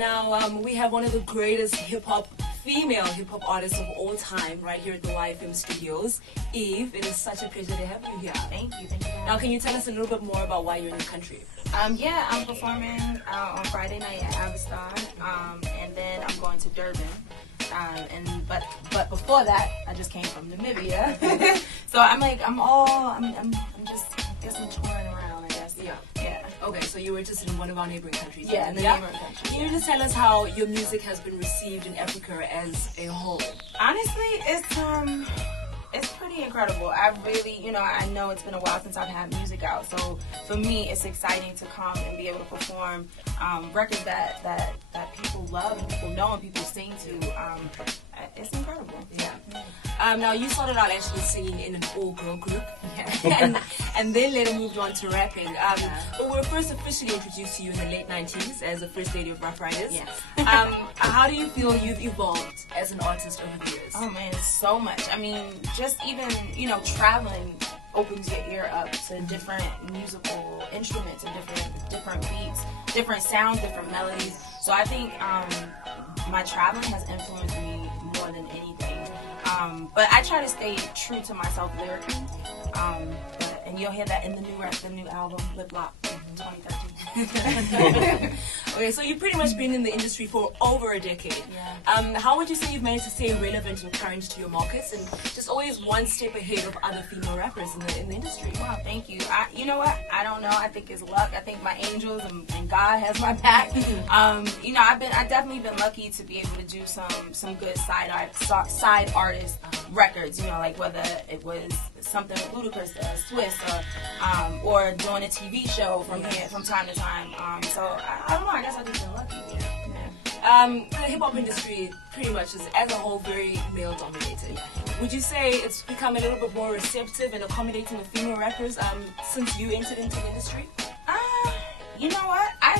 Now, we have one of the greatest female hip-hop artists of all time right here at the YFM studios. Eve, it is such a pleasure to have you here. Thank you. Now, can you tell us a little bit more about why you're in the country? Yeah, I'm performing on Friday night at Avistar, and then I'm going to Durban. But before that, I just came from Namibia. So I'm just touring around, I guess. Yeah. Yeah. Okay, so you were just in one of our neighboring countries. Yeah, in the neighboring country. Can you just tell us how your music has been received in Africa as a whole? Honestly, it's pretty incredible. I really, I know it's been a while since I've had music out, so for me, it's exciting to come and be able to perform records that people love and people know and people sing to. It's incredible. Yeah. Now, you started out actually singing in an all-girl group, and then later moved on to rapping. But we were first officially introduced to you in the late 90s as the first lady of Rough Riders. Yes. How do you feel you've evolved as an artist over the years? Oh man, so much. I mean, just even, traveling opens your ear up to different musical instruments and different beats, different sounds, different melodies. So I think my traveling has influenced me more than anything. But I try to stay true to myself lyrically. And you'll hear that in the new album, Lip Lock, 2013. Okay, so you've pretty much been in the industry for over a decade. Yeah. How would you say you've managed to stay relevant and current to your markets and just always one step ahead of other female rappers in the industry? Wow, thank you. You know what? I don't know. I think it's luck. I think my angels and God has my back. I've definitely been lucky to be able to do some good side artist records. Like whether it was something with Ludacris or Swiss or doing a TV show from time to time. So I don't know. I guess I've just been lucky. The hip-hop industry pretty much is, as a whole, very male-dominated. Would you say it's become a little bit more receptive and accommodating of female rappers since you entered into the industry? You know what? I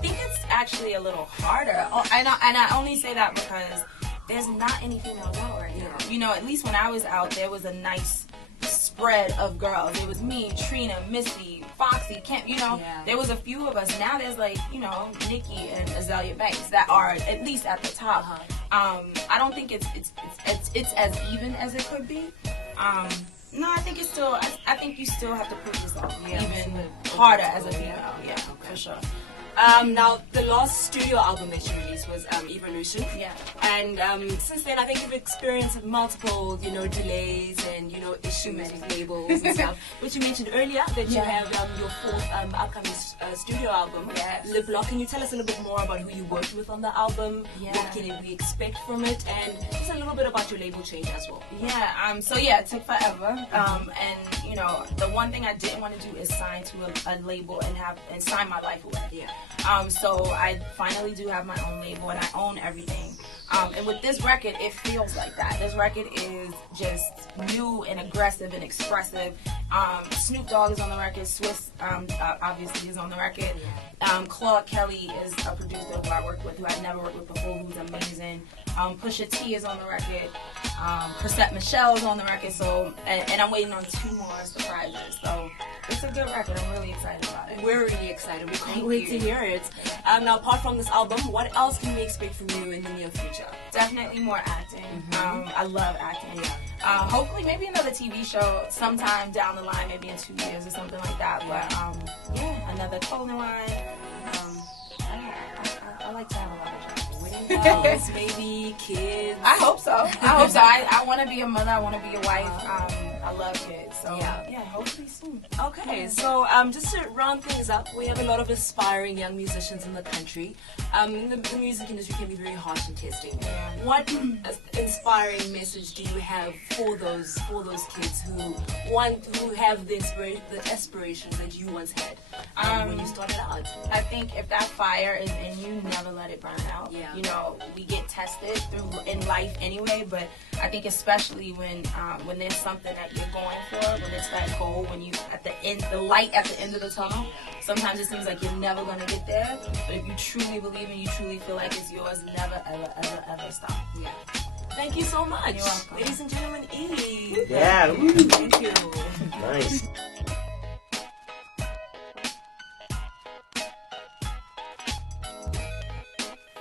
think it's actually a little harder. And I only say that because there's not any females out right now. At least when I was out, there was a nice spread of girls. It was me, Trina, Missy, Foxy, Kemp, there was a few of us. Now there's Nicki and Azalea Banks that are at least at the top. I don't think it's as even as it could be. No, I think I think you still have to prove yourself even harder as a female. Yeah, for sure. Now, the last studio album that you released was Evolution. Yeah. And since then, I think you've experienced multiple, delays and, issues with labels and stuff. Which you mentioned earlier, that you have your fourth upcoming studio album, Lip Lock. Can you tell us a little bit more about who you worked with on the album? Yeah. What can we expect from it? And just a little bit about your label change as well. Yeah. It took forever. And, the one thing I didn't want to do is sign to a label and sign my life away. Yeah. So I finally do have my own label and I own everything. And with this record, it feels like that. This record is just new and aggressive and expressive. Snoop Dogg is on the record. Swiss obviously is on the record. Claude Kelly is a producer who I worked with, who I'd never worked with before, who's amazing. Pusha T is on the record. Chrisette Michelle is on the record. So and I'm waiting on 2 more surprises. So it's a good record. I'm really excited about it. We're really excited. We can't wait to hear it. Now, apart from this album, what else can we expect from you in the near future? Definitely more acting. I love acting. Hopefully, maybe another TV show sometime down the line, maybe in 2 years or something like that. But another clothing line. I like to have a lot of jobs. Weddings, baby, kids. I hope so. I want to be a mother. I want to be a wife. I love kids. So hopefully soon. Okay, so just to round things up, we have a lot of aspiring young musicians in the country. The music industry can be very harsh and testing. What inspiring message do you have for those kids who have the aspirations that you once had when you started out? I think if that fire is in you, never let it burn out. Yeah. We get tested in life anyway, but I think especially when there's something that you're going for, when it's that goal, when you the light at the end of the tunnel. Sometimes it seems like you're never gonna get there, but if you truly believe and you truly feel like it's yours, never ever ever ever stop. Yeah. Thank you so much. You're welcome. Ladies and gentlemen, Eve. Yeah. Woo. Thank you. Nice.